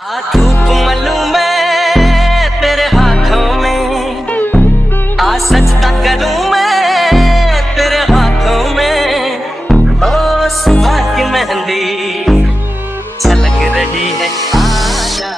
धूप मलूं मैं तेरे हाथों में, आ सजदा करूं मैं तेरे हाथों में। ओ सुबह की मेहंदी छलक रही है, आजा।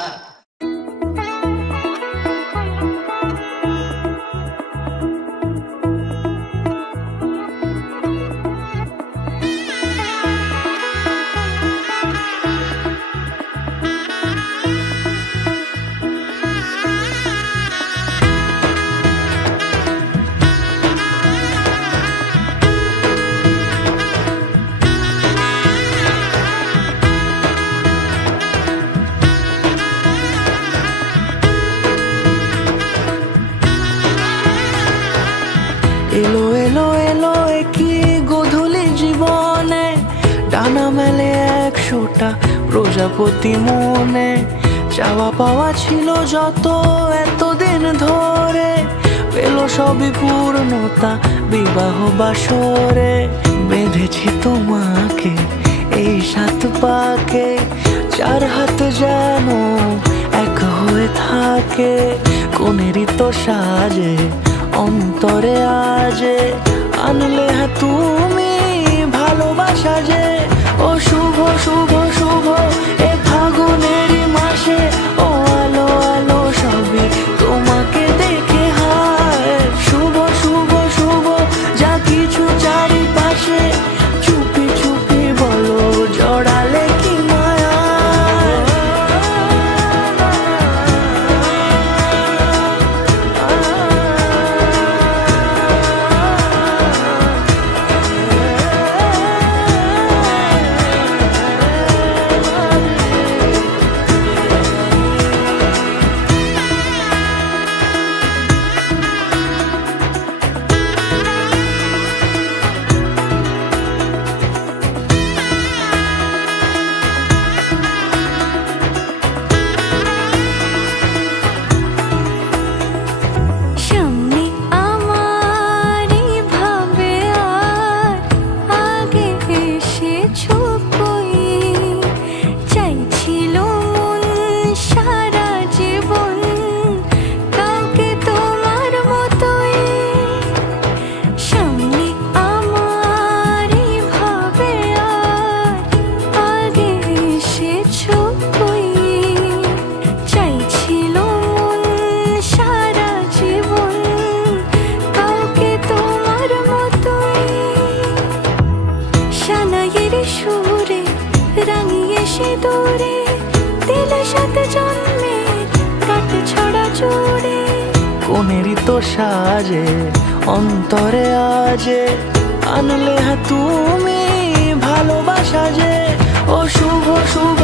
এলো এলো এলো একই গধূলি জীবনে, ডানা মেলে 100টা প্রজাপতি মনে। চাওয়া পাওয়া ছিল যত এতদিন ধরে, পেল সবই পূর্ণতা বিবাহ বাসরে। বেঁধেছি তোমাকে এই 7 পাকে, 4 হাত যেন এক হয়ে থাকে। কোনেরই তো সাজে অন্তরে আজে, আনলে হ্যাঁ তুমি ভালোবাসা যে। ও শুভ শুভ শুভ এ ফাগুনেরই মাসে, ও আলো আলো সবই তোমাকে দেখে হায়। শুভ শুভ শুভ যা কিছু চারিপাশে, চুপি চুপি বলো জড়ালে কি মায়া। কোনেরই তো সাজে অন্তরে আজে, আনলে হ্যাঁ তুমি ভালোবাসা যে। ও শুভ শুভ